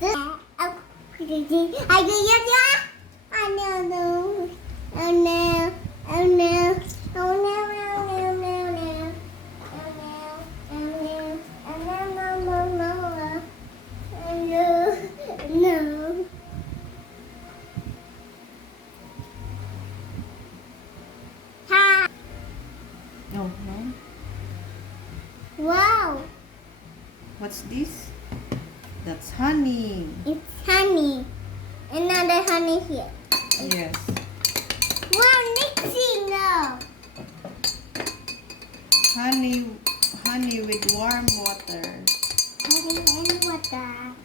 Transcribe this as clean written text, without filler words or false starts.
I do it. Oh no, no. Oh no. Oh no. Oh no, no, no, no, no. Oh no. Oh no. Oh no, no, no, no. Oh no. No. Hi. Oh, no. Wow. What's this? That's honey. It's honey. Another honey here. Yes. Wow, mixing now. Honey with warm water. Honey and water.